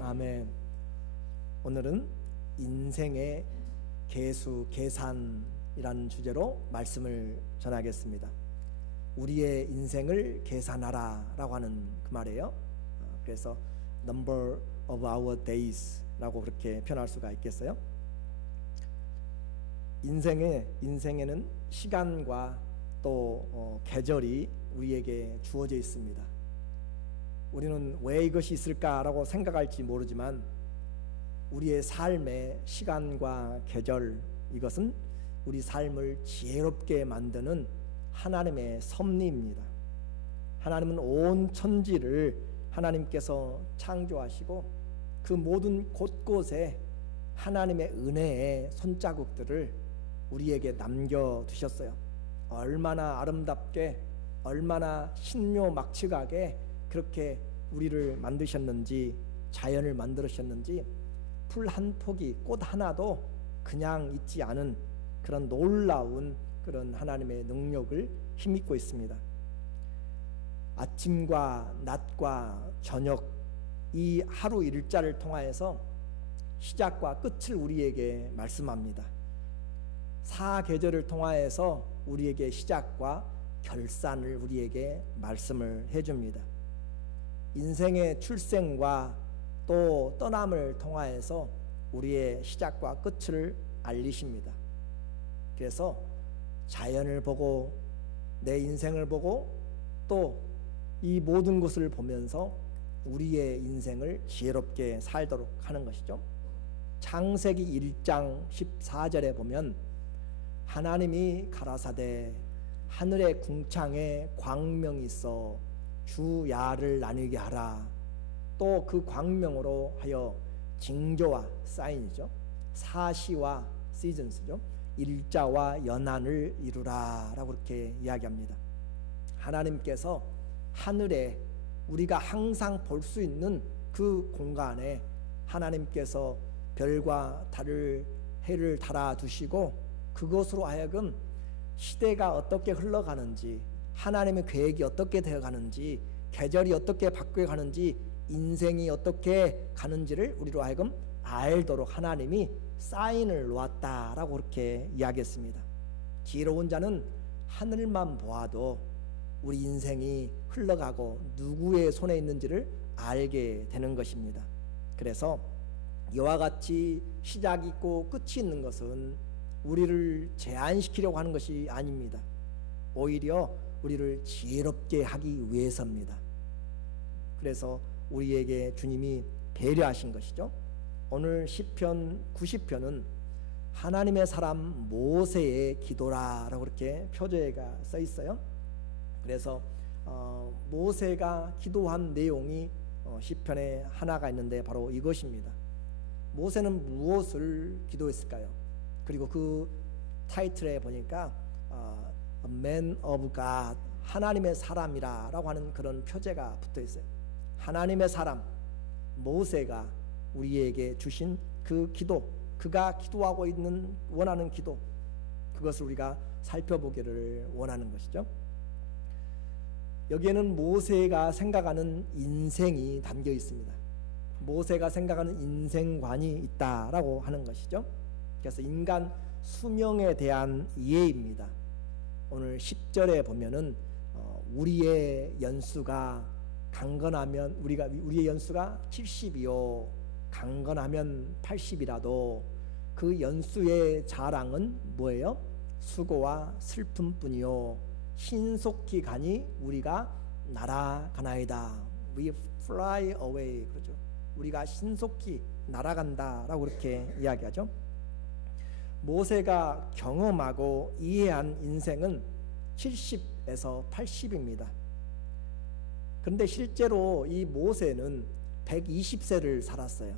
아멘. 오늘은 인생의 계산이라는 주제로 말씀을 전하겠습니다. 우리의 인생을 계산하라 라고 하는 그 말이에요. 그래서 number of our days 라고 그렇게 표현할 수가 있겠어요. 인생에는 시간과 또 계절이 우리에게 주어져 있습니다. 우리는 왜 이것이 있을까라고 생각할지 모르지만 우리의 삶의 시간과 계절, 이것은 우리 삶을 지혜롭게 만드는 하나님의 섭리입니다. 하나님은 온 천지를 하나님께서 창조하시고 그 모든 곳곳에 하나님의 은혜의 손자국들을 우리에게 남겨두셨어요. 얼마나 아름답게, 얼마나 신묘막측하게 그렇게 우리를 만드셨는지, 자연을 만들으셨는지, 풀 한 폭이, 꽃 하나도 그냥 있지 않은 그런 놀라운 그런 하나님의 능력을 힘입고 있습니다. 아침과 낮과 저녁, 이 하루 일자를 통하여서 시작과 끝을 우리에게 말씀합니다. 사계절을 통하여서 우리에게 시작과 결산을 우리에게 말씀을 해줍니다. 인생의 출생과 또 떠남을 통하여서 우리의 시작과 끝을 알리십니다. 그래서 자연을 보고 내 인생을 보고 또 이 모든 것을 보면서 우리의 인생을 지혜롭게 살도록 하는 것이죠. 창세기 1장 14절에 보면 하나님이 가라사대 하늘의 궁창에 광명이 있어 주 야를 나누게 하라. 또 그 광명으로 하여 징조와 사인이죠. 사시와 시즌스죠. 일자와 연한을 이루라 라고 그렇게 이야기합니다. 하나님께서 하늘에 우리가 항상 볼 수 있는 그 공간에 하나님께서 별과 달을 해를 달아두시고 그것으로 하여금 시대가 어떻게 흘러가는지, 하나님의 계획이 어떻게 되어가는지, 계절이 어떻게 바뀌어가는지, 인생이 어떻게 가는지를 우리로 하여금 알도록 하나님이 사인을 놓았다라고 그렇게 이야기했습니다. 지혜로운 자는 하늘만 보아도 우리 인생이 흘러가고 누구의 손에 있는지를 알게 되는 것입니다. 그래서 이와 같이 시작이 있고 끝이 있는 것은 우리를 제한시키려고 하는 것이 아닙니다. 오히려 우리를 지혜롭게 하기 위해서입니다. 그래서 우리에게 주님이 배려하신 것이죠. 오늘 시편 90편은 하나님의 사람 모세의 기도라라고 그렇게 표제가 써 있어요. 그래서 모세가 기도한 내용이 시편에 하나가 있는데 바로 이것입니다. 모세는 무엇을 기도했을까요? 그리고 그 타이틀에 보니까 Man of God, 하나님의 사람이라고 하는 그런 표제가 붙어 있어요. 하나님의 사람 모세가 우리에게 주신 그 기도, 그가 기도하고 있는 원하는 기도, 그것을 우리가 살펴보기를 원하는 것이죠. 여기에는 모세가 생각하는 인생이 담겨 있습니다. 모세가 생각하는 인생관이 있다라고 하는 것이죠. 그래서 인간 수명에 대한 이해입니다. 오늘 10절에 보면은 우리의 연수가 강건하면 우리의 연수가 70이요 강건하면 80이라도 그 연수의 자랑은 뭐예요? 수고와 슬픔뿐이요 신속히 가니 우리가 날아가나이다. We fly away. 그렇죠. 우리가 신속히 날아간다라고 그렇게 이야기하죠. 모세가 경험하고 이해한 인생은 70에서 80입니다. 그런데 실제로 이 모세는 120세를 살았어요.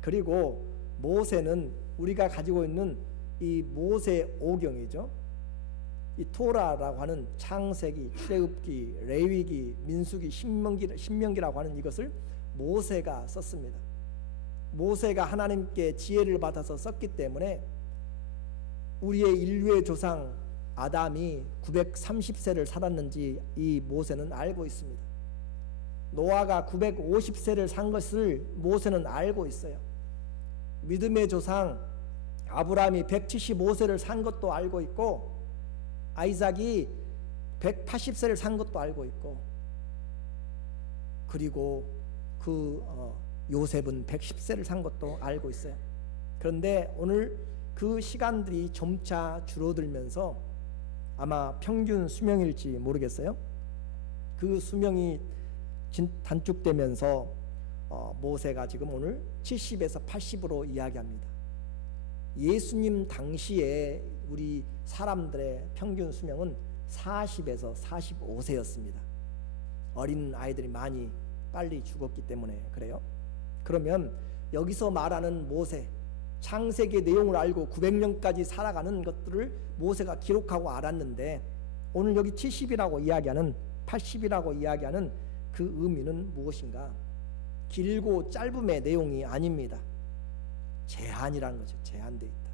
그리고 모세는 우리가 가지고 있는 이 모세 오경이죠. 이 토라라고 하는 창세기, 출애굽기, 레위기, 민수기, 신명기라고 하는 이것을 모세가 썼습니다. 모세가 하나님께 지혜를 받아서 썼기 때문에 우리의 인류의 조상 아담이 930세를 살았는지 이 모세는 알고 있습니다. 노아가 950세를 산 것을 모세는 알고 있어요. 믿음의 조상 아브라함이 175세를 산 것도 알고 있고, 아이삭이 180세를 산 것도 알고 있고, 그리고 요셉은 110세를 산 것도 알고 있어요. 그런데 오늘 그 시간들이 점차 줄어들면서 아마 평균 수명일지 모르겠어요. 그 수명이 단축되면서 모세가 지금 오늘 70에서 80으로 이야기합니다. 예수님 당시에 우리 사람들의 평균 수명은 40에서 45세였습니다. 어린 아이들이 많이 빨리 죽었기 때문에 그래요. 그러면 여기서 말하는 모세, 창세기 내용을 알고 900년까지 살아가는 것들을 모세가 기록하고 알았는데, 오늘 여기 70이라고 이야기하는, 80이라고 이야기하는 그 의미는 무엇인가? 길고 짧음의 내용이 아닙니다. 제한이라는 거죠. 제한되어 있다.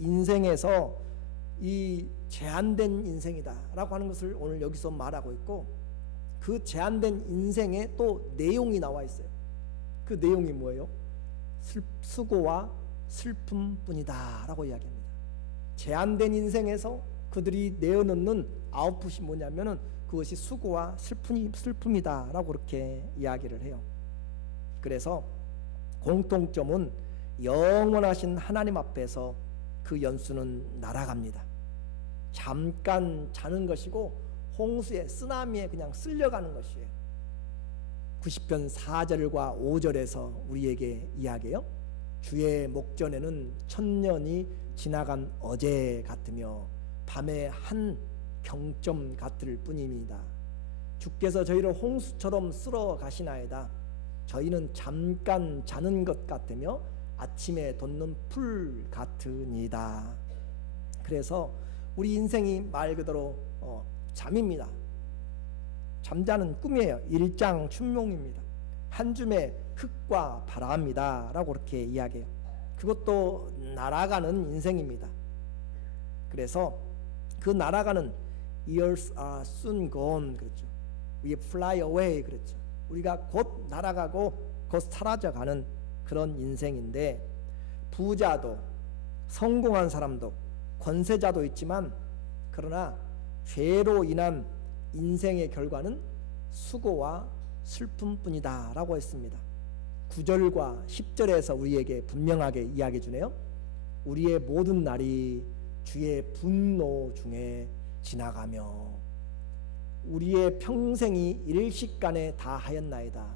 인생에서 이 제한된 인생이다 라고 하는 것을 오늘 여기서 말하고 있고, 그 제한된 인생에 또 내용이 나와 있어요. 그 내용이 뭐예요? 수고와 슬픔뿐이다 라고 이야기합니다. 제한된 인생에서 그들이 내어놓는 아웃풋이 뭐냐면은 그것이 수고와 슬픔이다 라고 그렇게 이야기를 해요. 그래서 공통점은 영원하신 하나님 앞에서 그 연수는 날아갑니다. 잠깐 자는 것이고 홍수에, 쓰나미에 그냥 쓸려가는 것이에요. 90편 4절과 5절에서 우리에게 이야기해요. 주의 목전에는 천년이 지나간 어제 같으며 밤의 한 경점 같을 뿐입니다. 주께서 저희를 홍수처럼 쓸어 가시나이다. 저희는 잠깐 자는 것 같으며 아침에 돋는 풀 같으니다. 그래서 우리 인생이 말 그대로 잠입니다. 잠자는 꿈이에요. 일장춘몽입니다. 한 줌의 흙과 바람이다 라고 그렇게 이야기해요. 그것도 날아가는 인생입니다. 그래서 그 날아가는 years are soon gone 그랬죠. We fly away 그랬죠. 우리가 곧 날아가고 곧 사라져가는 그런 인생인데, 부자도 성공한 사람도 권세자도 있지만, 그러나 죄로 인한 인생의 결과는 수고와 슬픔뿐이다 라고 했습니다. 9절과 10절에서 우리에게 분명하게 이야기해 주네요. 우리의 모든 날이 주의 분노 중에 지나가며 우리의 평생이 일식간에 다 하였나이다.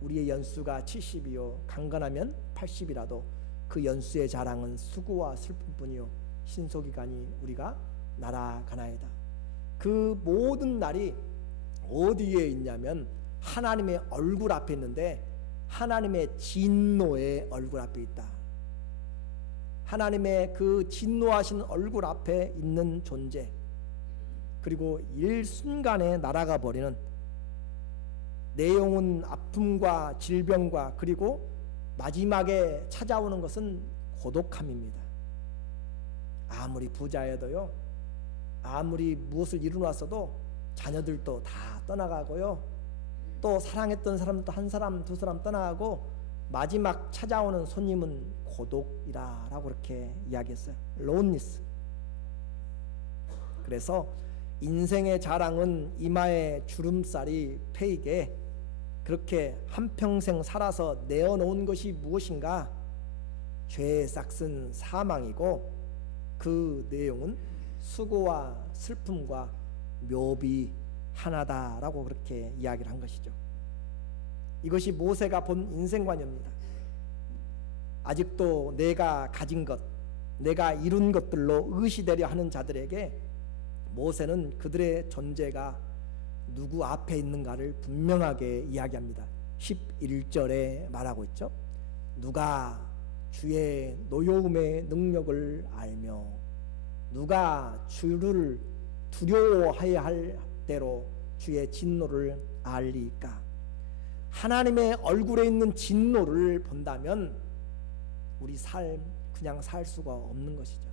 우리의 연수가 70이요 강건하면 80이라도 그 연수의 자랑은 수고와 슬픔뿐이요 신소기간이 우리가 날아가나이다. 그 모든 날이 어디에 있냐면 하나님의 얼굴 앞에 있는데, 하나님의 진노의 얼굴 앞에 있다. 하나님의 그 진노하신 얼굴 앞에 있는 존재, 그리고 일순간에 날아가 버리는, 내 영혼 아픔과 질병과 그리고 마지막에 찾아오는 것은 고독함입니다. 아무리 부자여도요, 아무리 무엇을 이루놨어도 자녀들도 다 떠나가고요, 또 사랑했던 사람도 한 사람 두 사람 떠나가고 마지막 찾아오는 손님은 고독이라 라고 그렇게 이야기했어요. loneliness. 그래서 인생의 자랑은 이마에 주름살이 패이게, 그렇게 한평생 살아서 내어놓은 것이 무엇인가? 죄의 싹은 사망이고 그 내용은 수고와 슬픔과 묘비 하나다라고 그렇게 이야기를 한 것이죠. 이것이 모세가 본 인생관입니다. 아직도 내가 가진 것, 내가 이룬 것들로 의시되려 하는 자들에게 모세는 그들의 존재가 누구 앞에 있는가를 분명하게 이야기합니다. 11절에 말하고 있죠. 누가 주의 노여움의 능력을 알며 누가 주를 두려워해야 할 대로 주의 진노를 알리까. 하나님의 얼굴에 있는 진노를 본다면 우리 삶 그냥 살 수가 없는 것이죠.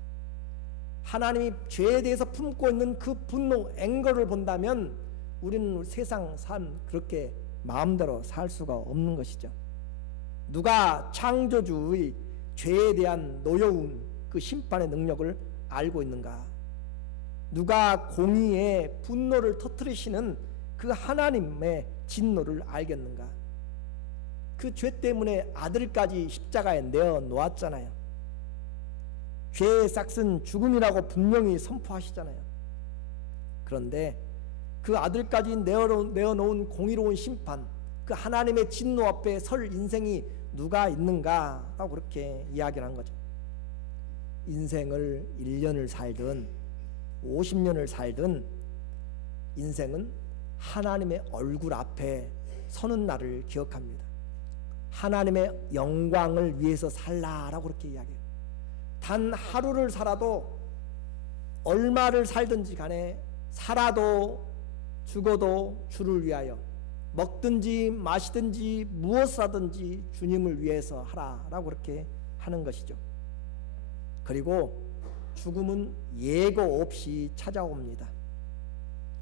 하나님이 죄에 대해서 품고 있는 그 분노, 앵거를 본다면 우리는 세상 삶 그렇게 마음대로 살 수가 없는 것이죠. 누가 창조주의 죄에 대한 노여움, 그 심판의 능력을 알고 있는가? 누가 공의의 분노를 터뜨리시는 그 하나님의 진노를 알겠는가? 그 죄 때문에 아들까지 십자가에 내어 놓았잖아요. 죄의 싹은 죽음이라고 분명히 선포하시잖아요. 그런데 그 아들까지 내어놓은 공의로운 심판, 그 하나님의 진노 앞에 설 인생이 누가 있는가 라고 그렇게 이야기를 한 거죠. 인생을 1년을 살든 50년을 살든 인생은 하나님의 얼굴 앞에 서는 날을 기억합니다. 하나님의 영광을 위해서 살라라고 그렇게 이야기해요. 단 하루를 살아도, 얼마를 살든지 간에 살아도 죽어도 주를 위하여, 먹든지 마시든지 무엇을 하든지 주님을 위해서 하라라고 그렇게 하는 것이죠. 그리고 죽음은 예고 없이 찾아옵니다.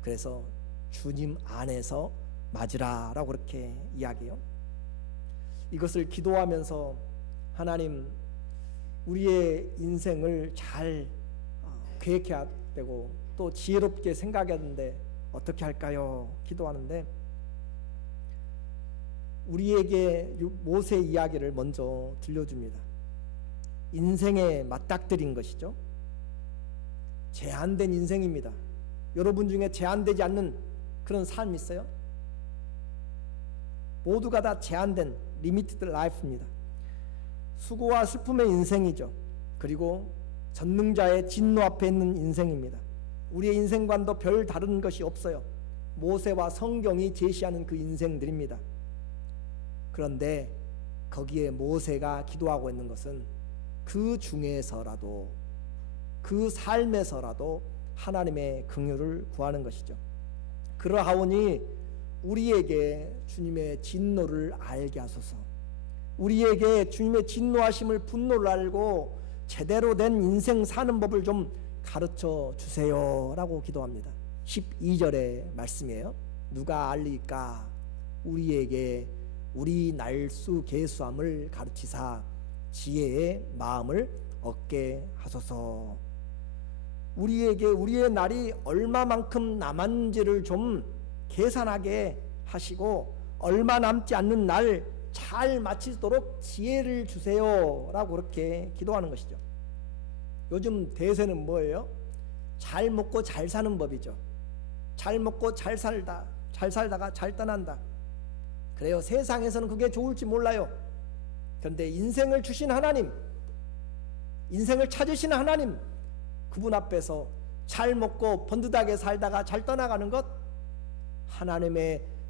그래서 주님 안에서 맞으라라고 그렇게 이야기해요. 이것을 기도하면서 하나님, 우리의 인생을 잘 계획해야 되고 또 지혜롭게 생각해야 되는데 어떻게 할까요? 기도하는데 우리에게 모세 이야기를 먼저 들려줍니다. 인생에 맞닥뜨린 것이죠. 제한된 인생입니다. 여러분 중에 제한되지 않는 그런 삶이 있어요? 모두가 다 제한된 리미티드 라이프입니다. 수고와 슬픔의 인생이죠. 그리고 전능자의 진노 앞에 있는 인생입니다. 우리의 인생관도 별 다른 것이 없어요. 모세와 성경이 제시하는 그 인생들입니다. 그런데 거기에 모세가 기도하고 있는 것은 그 중에서라도, 그 삶에서라도 하나님의 긍휼을 구하는 것이죠. 그러하오니 우리에게 주님의 진노를 알게 하소서. 우리에게 주님의 진노하심을, 분노를 알고 제대로 된 인생 사는 법을 좀 가르쳐 주세요 라고 기도합니다. 12절의 말씀이에요. 누가 알리까? 우리에게 우리 날수 계수함을 가르치사 지혜의 마음을 얻게 하소서. 우리에게 우리의 날이 얼마만큼 남았는지를 좀 계산하게 하시고 얼마 남지 않는 날 잘 마치도록 지혜를 주세요 라고 그렇게 기도하는 것이죠. 요즘 대세는 뭐예요? 잘 먹고 잘 사는 법이죠. 잘 먹고 잘 살다가 잘 떠난다. 그래요. 세상에서는 그게 좋을지 몰라요. 그런데 인생을 주신 하나님, 인생을 찾으시는 하나님, 그분 앞에서 잘 먹고 번듯하게 살다가 잘 떠나가는 것,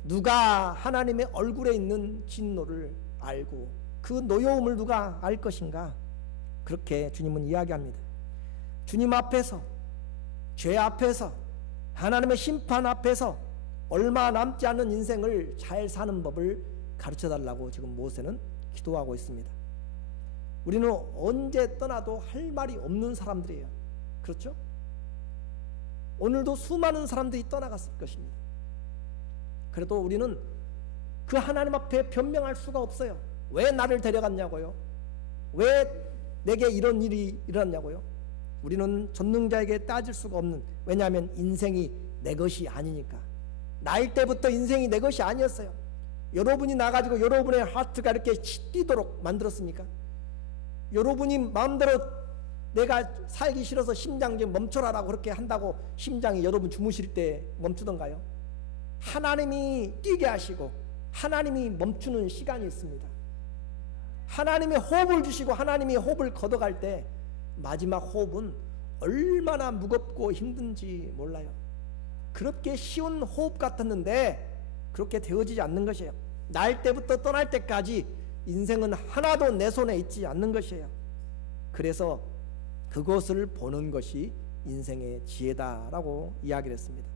누가 하나님의 얼굴에 있는 진노를 알고 그 노여움을 누가 알 것인가? 그렇게 주님은 이야기합니다. 주님 앞에서, 죄 앞에서, 하나님의 심판 앞에서 얼마 남지 않은 인생을 잘 사는 법을 가르쳐달라고 지금 모세는 기도하고 있습니다. 우리는 언제 떠나도 할 말이 없는 사람들이에요. 그렇죠? 오늘도 수많은 사람들이 떠나갔을 것입니다. 그래도 우리는 그 하나님 앞에 변명할 수가 없어요. 왜 나를 데려갔냐고요? 왜 내게 이런 일이 일어났냐고요? 우리는 전능자에게 따질 수가 없는, 왜냐하면 인생이 내 것이 아니니까. 나일 때부터 인생이 내 것이 아니었어요. 여러분이 나가지고 여러분의 하트가 이렇게 뛰도록 만들었습니까? 여러분이 마음대로 내가 살기 싫어서 심장 좀 멈춰라라고 그렇게 한다고 심장이 여러분 주무실 때 멈추던가요? 하나님이 뛰게 하시고 하나님이 멈추는 시간이 있습니다. 하나님이 호흡을 주시고 하나님이 호흡을 걷어갈 때 마지막 호흡은 얼마나 무겁고 힘든지 몰라요. 그렇게 쉬운 호흡 같았는데 그렇게 되어지지 않는 것이에요. 날 때부터 떠날 때까지 인생은 하나도 내 손에 있지 않는 것이에요. 그래서 그것을 보는 것이 인생의 지혜다라고 이야기를 했습니다.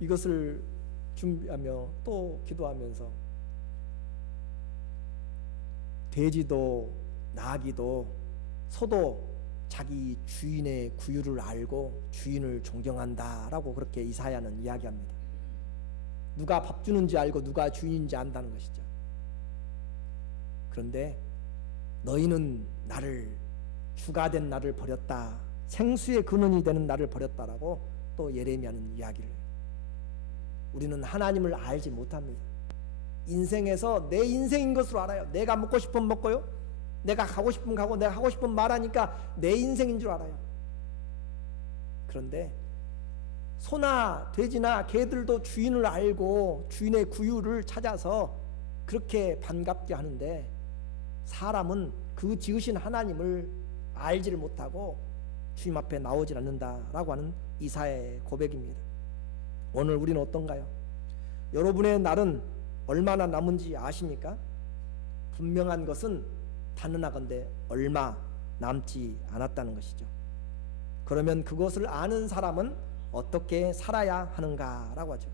이것을 준비하며 또 기도하면서 돼지도 나귀도 소도 자기 주인의 구유를 알고 주인을 존경한다라고 그렇게 이사야는 이야기합니다. 누가 밥 주는지 알고 누가 주인인지 안다는 것이죠. 그런데 너희는 나를, 주가 된 나를 버렸다, 생수의 근원이 되는 나를 버렸다라고 또 예레미야는 이야기를 해요. 우리는 하나님을 알지 못합니다. 인생에서 내 인생인 것으로 알아요. 내가 먹고 싶으면 먹고요, 내가 가고 싶으면 가고, 내가 하고 싶으면 말하니까 내 인생인 줄 알아요. 그런데 소나 돼지나 개들도 주인을 알고 주인의 구유를 찾아서 그렇게 반갑게 하는데, 사람은 그 지으신 하나님을 알지를 못하고 주님 앞에 나오질 않는다라고 하는 이사야의 고백입니다. 오늘 우리는 어떤가요? 여러분의 날은 얼마나 남은지 아십니까? 분명한 것은 단언하건대 얼마 남지 않았다는 것이죠. 그러면 그것을 아는 사람은 어떻게 살아야 하는가라고 하죠.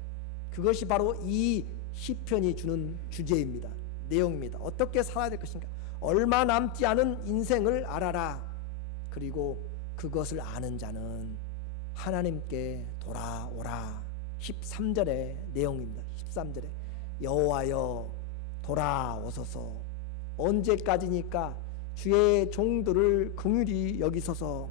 그것이 바로 이 시편이 주는 주제입니다. 내용입니다. 어떻게 살아야 될 것인가? 얼마 남지 않은 인생을 알아라. 그리고 그것을 아는 자는 하나님께 돌아오라. 13절의 내용입니다. 13절에 여호와여 돌아오소서. 언제까지니까 주의 종들을 긍휼히 여기소서.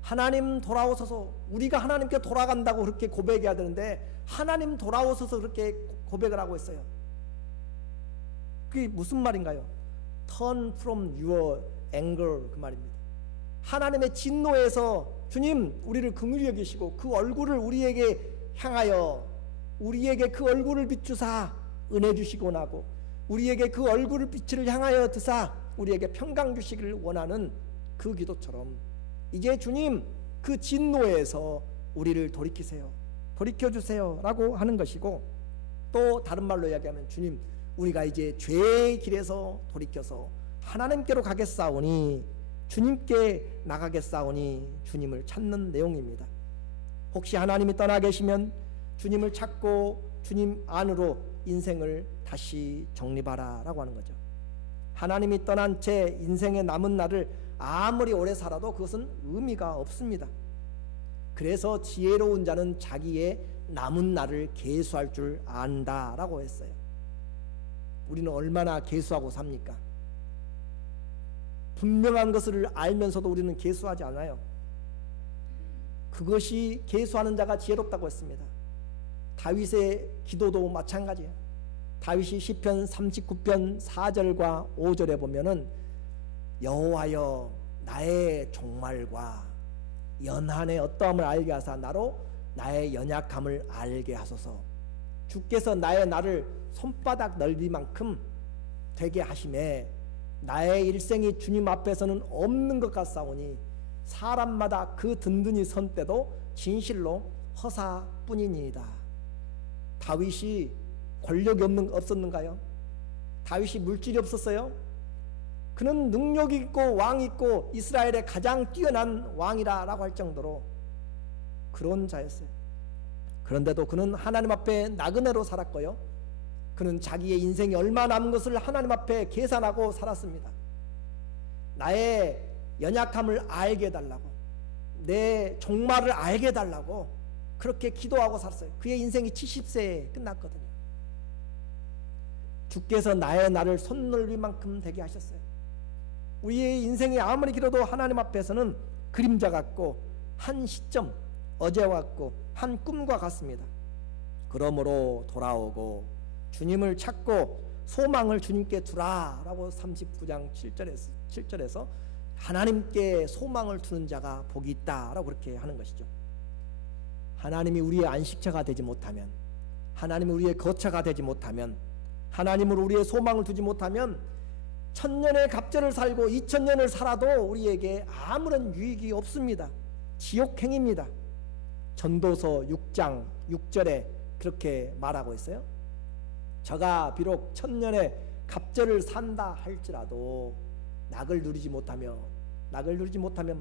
하나님 돌아오소서. 우리가 하나님께 돌아간다고 그렇게 고백해야 되는데 하나님 돌아오소서 그렇게 고백을 하고 있어요. 그게 무슨 말인가요? Turn from your anger, 그 말입니다. 하나님의 진노에서 주님 우리를 긍휼히 여기시고 그 얼굴을 우리에게 향하여 우리에게 그 얼굴을 비추사 은혜 주시고 나고 우리에게 그 얼굴을 빛을 향하여 드사 우리에게 평강 주시기를 원하는 그 기도처럼 이제 주님 그 진노에서 우리를 돌이키세요, 돌이켜주세요 라고 하는 것이고, 또 다른 말로 이야기하면 주님 우리가 이제 죄의 길에서 돌이켜서 하나님께로 가겠사오니 주님께 나가겠사오니 주님을 찾는 내용입니다. 혹시 하나님이 떠나 계시면 주님을 찾고 주님 안으로 인생을 다시 정립하라 라고 하는 거죠. 하나님이 떠난 채 인생의 남은 날을 아무리 오래 살아도 그것은 의미가 없습니다. 그래서 지혜로운 자는 자기의 남은 날을 계수할 줄 안다라고 했어요. 우리는 얼마나 계수하고 삽니까? 분명한 것을 알면서도 우리는 계수하지 않아요. 그것이 계수하는 자가 지혜롭다고 했습니다. 다윗의 기도도 마찬가지예요. 다윗이 시편 39편 4절과 5절에 보면은 여호와여 나의 종말과 연한의 어떠함을 알게 하사 나로 나의 연약함을 알게 하소서. 주께서 나의 날을 손바닥 넓이만큼 되게 하심에 나의 일생이 주님 앞에서는 없는 것 같사오니 사람마다 그 든든히 선 때도 진실로 허사뿐이니이다. 다윗이 권력이 없었는가요? 다윗이 물질이 없었어요? 그는 능력이 있고 왕이 있고 이스라엘의 가장 뛰어난 왕이라고 할 정도로 그런 자였어요. 그런데도 그는 하나님 앞에 나그네로 살았고요, 그는 자기의 인생이 얼마 남은 것을 하나님 앞에 계산하고 살았습니다. 나의 연약함을 알게 해달라고, 내 종말을 알게 해달라고 그렇게 기도하고 살았어요. 그의 인생이 70세에 끝났거든요. 주께서 나의 날을 손놀림만큼 되게 하셨어요. 우리의 인생이 아무리 길어도 하나님 앞에서는 그림자 같고 한 시점, 어제와 같고 한 꿈과 같습니다. 그러므로 돌아오고 주님을 찾고 소망을 주님께 두라 라고 39장 7절에서 하나님께 소망을 두는 자가 복이 있다 라고 그렇게 하는 것이죠. 하나님이 우리의 안식처가 되지 못하면, 하나님이 우리의 거처가 되지 못하면, 하나님으로 우리의 소망을 두지 못하면 1000년의 갑절을 살고 2000년을 살아도 우리에게 아무런 유익이 없습니다. 지옥행입니다. 전도서 6장 6절에 그렇게 말하고 있어요. 저가 비록 1000년의 갑절을 산다 할지라도 낙을 누리지 못하면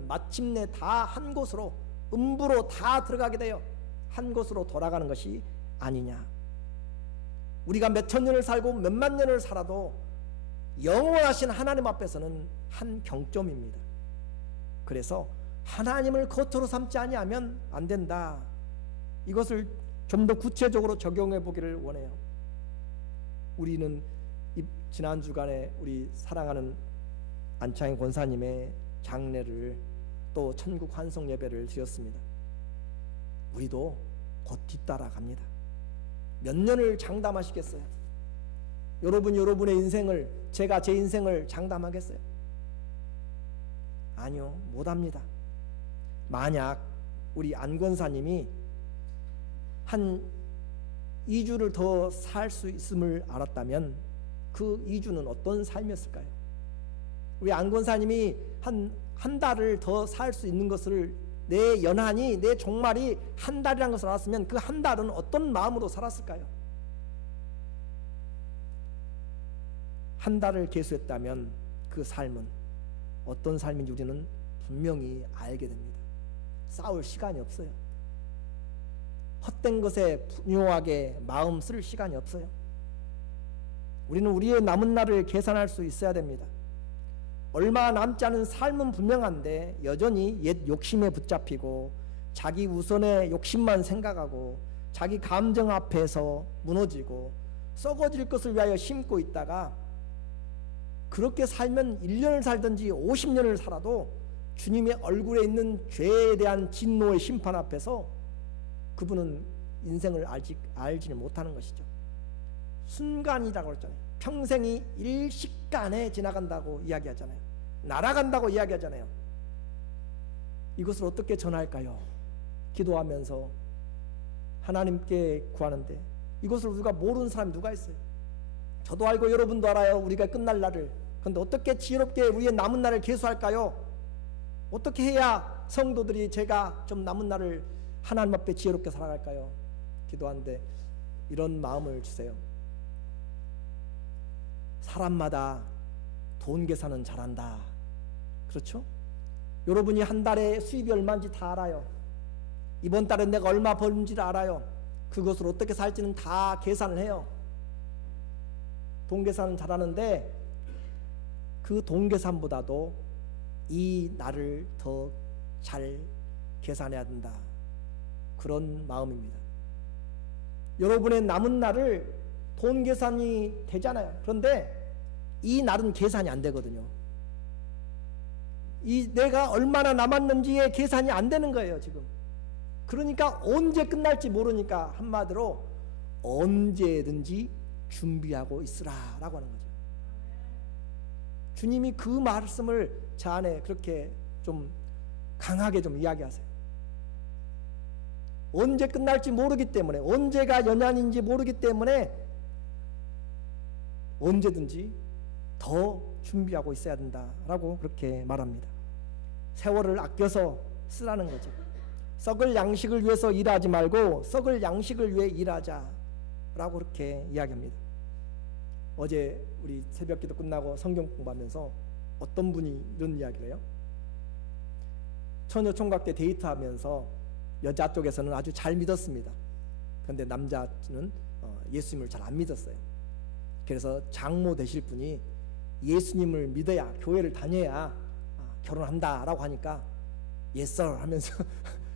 마침내 다 한 곳으로, 음부로 다 들어가게 되어 한 곳으로 돌아가는 것이 아니냐. 우리가 몇천 년을 살고 몇만 년을 살아도 영원하신 하나님 앞에서는 한 경점입니다. 그래서 하나님을 거처로 삼지 아니하면 안 된다. 이것을 좀 더 구체적으로 적용해 보기를 원해요. 우리는 지난 주간에 우리 사랑하는 안창희 권사님의 장례를 또 천국 환송 예배를 드렸습니다. 우리도 곧 뒤따라갑니다. 몇 년을 장담하시겠어요? 여러분이 여러분의 인생을, 제가 제 인생을 장담하겠어요? 아니요, 못합니다. 만약 우리 안 권사님이 한 2주를 더 살 수 있음을 알았다면 그 2주는 어떤 삶이었을까요? 우리 안 권사님이 한 달을 더 살 수 있는 것을, 내 연한이, 내 종말이 한 달이라는 것을 알았으면 그 한 달은 어떤 마음으로 살았을까요? 한 달을 계수했다면 그 삶은 어떤 삶인지 우리는 분명히 알게 됩니다. 싸울 시간이 없어요. 헛된 것에 분요하게 마음 쓸 시간이 없어요. 우리는 우리의 남은 날을 계산할 수 있어야 됩니다. 얼마 남지 않은 삶은 분명한데 여전히 옛 욕심에 붙잡히고 자기 우선의 욕심만 생각하고 자기 감정 앞에서 무너지고 썩어질 것을 위하여 심고 있다가, 그렇게 살면 1년을 살든지 50년을 살아도 주님의 얼굴에 있는 죄에 대한 진노의 심판 앞에서 그분은 인생을 알지는 못하는 것이죠. 순간이라고 했잖아요. 평생이 일식간에 지나간다고 이야기하잖아요. 날아간다고 이야기하잖아요. 이것을 어떻게 전할까요? 기도하면서 하나님께 구하는데 이것을 우리가 모르는 사람이 누가 있어요? 저도 알고 여러분도 알아요. 우리가 끝날 날을. 그런데 어떻게 지혜롭게 우리의 남은 날을 계수할까요? 어떻게 해야 성도들이 제가 좀 남은 날을 하나님 앞에 지혜롭게 살아갈까요? 기도하는데 이런 마음을 주세요. 사람마다 돈 계산은 잘한다. 그렇죠? 여러분이 한 달에 수입이 얼마인지 다 알아요. 이번 달에 내가 얼마 버는지를 알아요. 그것을 어떻게 살지는 다 계산을 해요. 돈 계산은 잘하는데 그 돈 계산보다도 이 날을 더 잘 계산해야 된다. 그런 마음입니다. 여러분의 남은 날을 돈 계산이 되잖아요. 그런데 이 날은 계산이 안 되거든요. 이 내가 얼마나 남았는지의 계산이 안 되는 거예요, 지금. 그러니까 언제 끝날지 모르니까 한마디로 언제든지 준비하고 있으라라고 하는 거죠. 주님이 그 말씀을 저 안에 그렇게 좀 강하게 좀 이야기하세요. 언제 끝날지 모르기 때문에, 언제가 연한인지 모르기 때문에 언제든지 더 준비하고 있어야 된다라고 그렇게 말합니다. 세월을 아껴서 쓰라는 거죠. 썩을 양식을 위해서 일하지 말고 썩을 양식을 위해 일하자라고 그렇게 이야기합니다. 어제 우리 새벽기도 끝나고 성경 공부하면서 어떤 분이 이런 이야기를 해요. 처녀 총각 때 데이트하면서 여자 쪽에서는 아주 잘 믿었습니다. 그런데 남자는 예수님을 잘 안 믿었어요. 그래서 장모 되실 분이 예수님을 믿어야, 교회를 다녀야 결혼한다라고 하니까 yes sir 하면서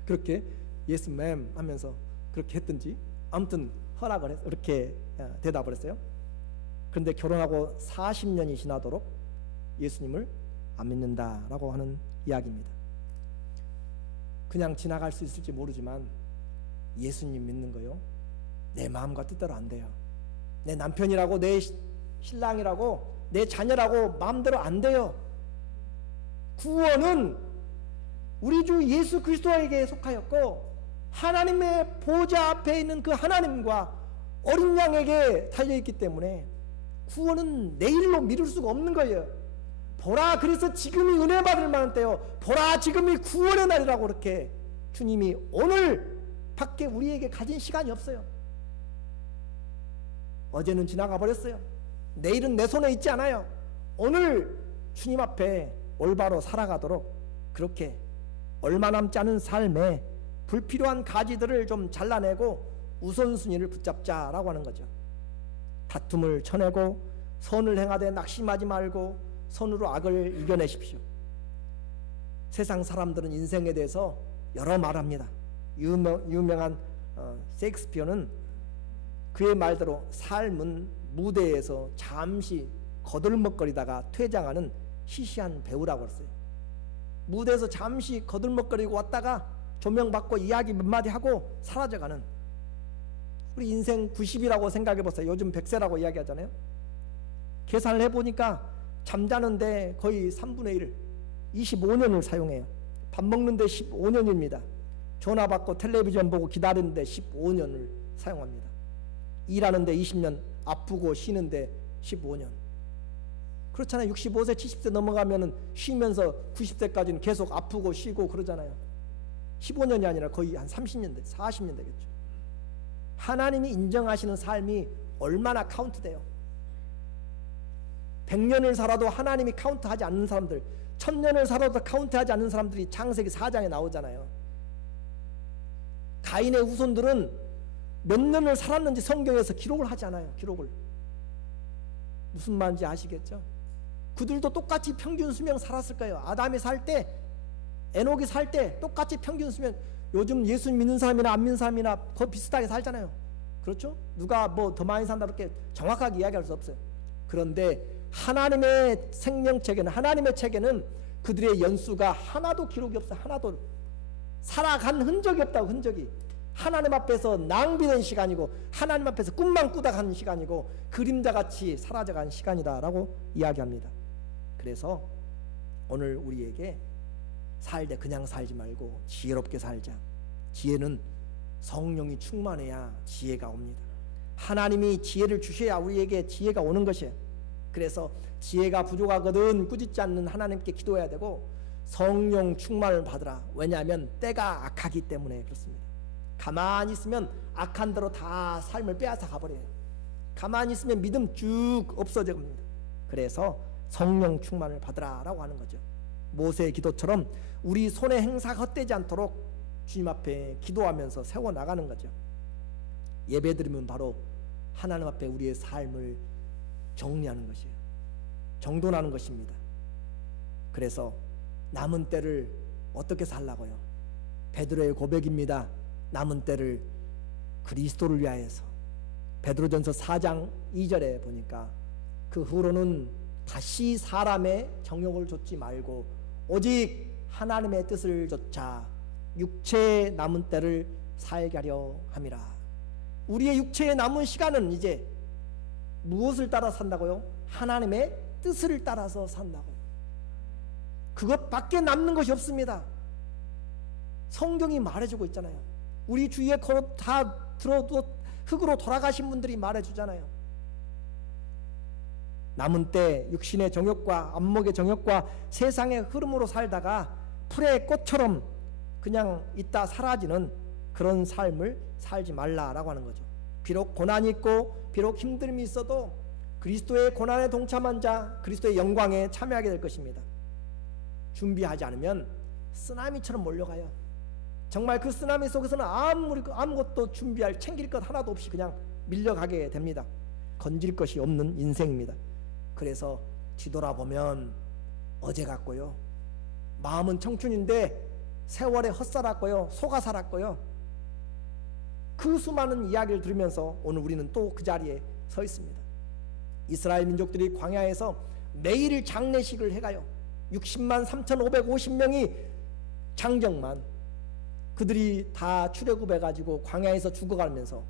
그렇게 yes ma'am 하면서 그렇게 했든지 아무튼 허락을 해서 그렇게 대답을 했어요. 그런데 결혼하고 40년이 지나도록 예수님을 안 믿는다라고 하는 이야기입니다. 그냥 지나갈 수 있을지 모르지만 예수님 믿는 거요, 내 마음과 뜻대로 안 돼요. 내 남편이라고, 내 신랑이라고, 내 자녀라고 마음대로 안 돼요. 구원은 우리 주 예수 그리스도에게 속하였고 하나님의 보좌 앞에 있는 그 하나님과 어린 양에게 달려있기 때문에 구원은 내일로 미룰 수가 없는 거예요. 보라, 그래서 지금이 은혜 받을 만한 때요, 보라 지금이 구원의 날이라고 그렇게 주님이 오늘 밖에 우리에게 가진 시간이 없어요. 어제는 지나가 버렸어요. 내일은 내 손에 있지 않아요. 오늘 주님 앞에 올바로 살아가도록 그렇게 얼마 남지 않은 삶에 불필요한 가지들을 좀 잘라내고 우선순위를 붙잡자라고 하는 거죠. 다툼을 쳐내고 선을 행하되 낙심하지 말고 선으로 악을 이겨내십시오. 세상 사람들은 인생에 대해서 여러 말합니다. 유명한 셰익스피어는 그의 말대로 삶은 무대에서 잠시 거들먹거리다가 퇴장하는 시시한 배우라고 했어요. 무대에서 잠시 거들먹거리고 왔다가 조명받고 이야기 몇 마디 하고 사라져가는, 우리 인생 90이라고 생각해 보세요. 요즘 100세라고 이야기하잖아요. 계산을 해보니까 잠자는데 거의 3분의 1, 25년을 사용해요. 밥 먹는데 15년입니다. 전화 받고 텔레비전 보고 기다리는데 15년을 사용합니다. 일하는데 20년, 아프고 쉬는데 15년. 그렇잖아요. 65세, 70세 넘어가면은 쉬면서 90세까지는 계속 아프고 쉬고 그러잖아요. 15년이 아니라 거의 한 30년, 40년 되겠죠. 하나님이 인정하시는 삶이 얼마나 카운트돼요. 100년을 살아도 하나님이 카운트하지 않는 사람들, 1000년을 살아도 카운트하지 않는 사람들이 창세기 4장에 나오잖아요. 가인의 후손들은 몇 년을 살았는지 성경에서 기록을 하지 않아요. 기록을. 무슨 말인지 아시겠죠? 그들도 똑같이 평균 수명 살았을 거예요. 아담이 살 때, 에녹이 살 때 똑같이 평균 수명, 요즘 예수 믿는 사람이나 안 믿는 사람이나 거의 비슷하게 살잖아요. 그렇죠? 누가 뭐 더 많이 산다 그렇게 정확하게 이야기할 수 없어요. 그런데 하나님의 생명책에는, 하나님의 책에는 그들의 연수가 하나도 기록이 없어요. 하나도 살아간 흔적이 없다고. 흔적이 하나님 앞에서 낭비된 시간이고, 하나님 앞에서 꿈만 꾸다 간 시간이고, 그림자같이 사라져간 시간이다라고 이야기합니다. 그래서 오늘 우리에게 살 때 그냥 살지 말고 지혜롭게 살자. 지혜는 성령이 충만해야 지혜가 옵니다. 하나님이 지혜를 주셔야 우리에게 지혜가 오는 것이에요. 그래서 지혜가 부족하거든 꾸짖지 않는 하나님께 기도해야 되고, 성령 충만을 받으라. 왜냐하면 때가 악하기 때문에 그렇습니다. 가만히 있으면 악한 대로 다 삶을 빼앗아 가버려요. 가만히 있으면 믿음 쭉 없어져 갑니다. 그래서 성령 충만을 받으라 라고 하는 거죠. 모세의 기도처럼 우리 손의 행사가 헛되지 않도록 주님 앞에 기도하면서 세워나가는 거죠. 예배드리면 바로 하나님 앞에 우리의 삶을 정리하는 것이에요. 정돈하는 것입니다. 그래서 남은 때를 어떻게 살라고요? 베드로의 고백입니다. 남은 때를 그리스도를 위하여서. 베드로전서 4장 2절에 보니까 그 후로는 다시 사람의 정욕을 좇지 말고 오직 하나님의 뜻을 좇아 육체의 남은 때를 살게 하려 함이라. 우리의 육체의 남은 시간은 이제 무엇을 따라 산다고요? 하나님의 뜻을 따라서 산다고요. 그것밖에 남는 것이 없습니다. 성경이 말해주고 있잖아요. 우리 주위에 다 들어도 흙으로 돌아가신 분들이 말해주잖아요. 남은 때 육신의 정욕과 안목의 정욕과 세상의 흐름으로 살다가 풀의 꽃처럼 그냥 있다 사라지는 그런 삶을 살지 말라라고 하는 거죠. 비록 고난이 있고 비록 힘듦이 있어도 그리스도의 고난에 동참한 자, 그리스도의 영광에 참여하게 될 것입니다. 준비하지 않으면 쓰나미처럼 몰려가요. 정말 그 쓰나미 속에서는 아무것도 챙길 것 하나도 없이 그냥 밀려가게 됩니다. 건질 것이 없는 인생입니다. 그래서 뒤돌아보면 어제 같고요, 마음은 청춘인데 세월에 헛살았고요, 속아 살았고요. 그 수많은 이야기를 들으면서 오늘 우리는 또 그 자리에 서 있습니다. 이스라엘 민족들이 광야에서 매일 장례식을 해가요. 60만 3,550명이 장정만, 그들이 다 출애굽해가지고 광야에서 죽어가면서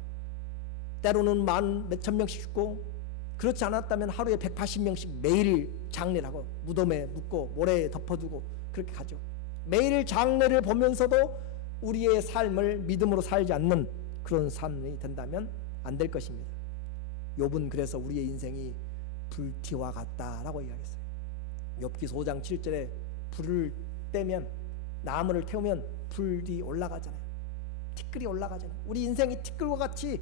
때로는 만 몇천 명씩 죽고, 그렇지 않았다면 하루에 180명씩 매일 장례를 하고 무덤에 묻고 모래에 덮어두고 그렇게 가죠. 매일 장례를 보면서도 우리의 삶을 믿음으로 살지 않는 그런 삶이 된다면 안 될 것입니다. 욥은 그래서 우리의 인생이 불티와 같다라고 이야기했어요. 욥기 5장 7절에 불을 떼면, 나무를 태우면 불이 올라가잖아요. 티끌이 올라가잖아요. 우리 인생이 티끌과 같이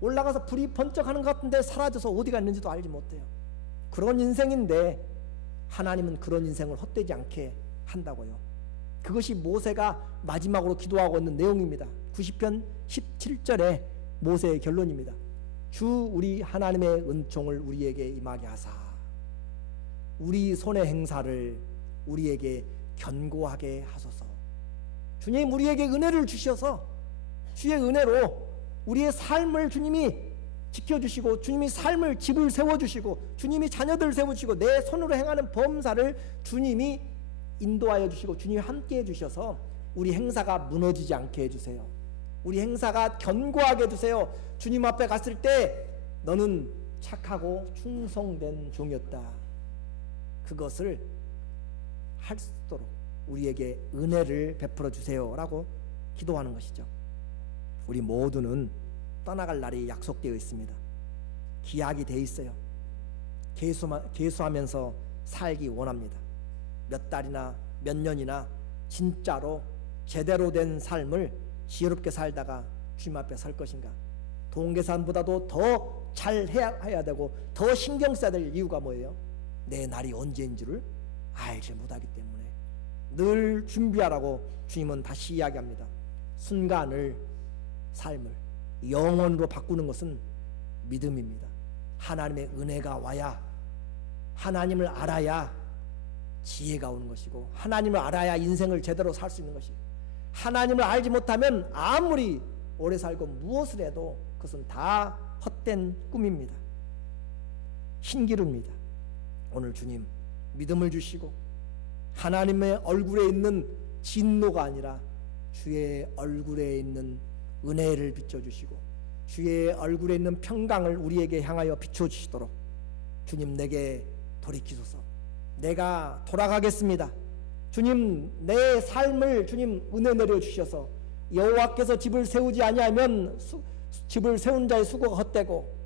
올라가서 불이 번쩍하는 것 같은데 사라져서 어디가 있는지도 알지 못해요. 그런 인생인데 하나님은 그런 인생을 헛되지 않게 한다고요. 그것이 모세가 마지막으로 기도하고 있는 내용입니다. 90편 17절에 모세의 결론입니다. 주 우리 하나님의 은총을 우리에게 임하게 하사 우리 손의 행사를 우리에게 견고하게 하소서. 주님 우리에게 은혜를 주셔서 주의 은혜로 우리의 삶을 주님이 지켜주시고 주님이 삶을 집을 세워주시고 주님이 자녀들을 세우시고 내 손으로 행하는 범사를 주님이 인도하여 주시고 주님이 함께 해주셔서 우리 행사가 무너지지 않게 해주세요. 우리 행사가 견고하게 해주세요. 주님 앞에 갔을 때 너는 착하고 충성된 종이었다. 그것을 할 수 있도록 우리에게 은혜를 베풀어 주세요 라고 기도하는 것이죠. 우리 모두는 떠나갈 날이 약속되어 있습니다. 기약이 되어 있어요. 계수하면서 살기 원합니다. 몇 달이나 몇 년이나 진짜로 제대로 된 삶을 지혜롭게 살다가 주님 앞에 설 것인가. 돈 계산보다도 더 잘 해야 되고 더 신경 써야 될 이유가 뭐예요? 내 날이 언제인 줄을 알지 못하기 때문에 늘 준비하라고 주님은 다시 이야기합니다. 순간을, 삶을 영원으로 바꾸는 것은 믿음입니다. 하나님의 은혜가 와야, 하나님을 알아야 지혜가 오는 것이고 하나님을 알아야 인생을 제대로 살 수 있는 것이에요. 하나님을 알지 못하면 아무리 오래 살고 무엇을 해도 그것은 다 헛된 꿈입니다. 신기루입니다. 오늘 주님 믿음을 주시고 하나님의 얼굴에 있는 진노가 아니라 주의 얼굴에 있는 은혜를 비춰주시고 주의 얼굴에 있는 평강을 우리에게 향하여 비춰주시도록 주님 내게 돌이키소서. 내가 돌아가겠습니다. 주님 내 삶을 주님 은혜 내려주셔서 여호와께서 집을 세우지 아니하면 집을 세운 자의 수고가 헛되고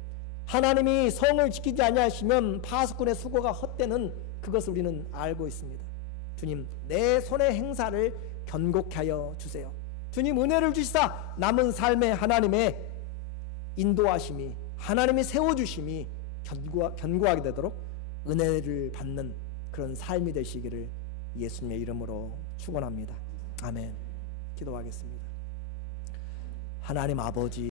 하나님이 성을 지키지 아니하시면 파수꾼의 수고가 헛되는 그것을 우리는 알고 있습니다. 주님 내 손의 행사를 견고케 하여 주세요. 주님 은혜를 주시사 남은 삶에 하나님의 인도하심이 하나님이 세워주심이 견고하게 되도록 은혜를 받는 그런 삶이 되시기를 예수님의 이름으로 축원합니다. 아멘. 기도하겠습니다. 하나님 아버지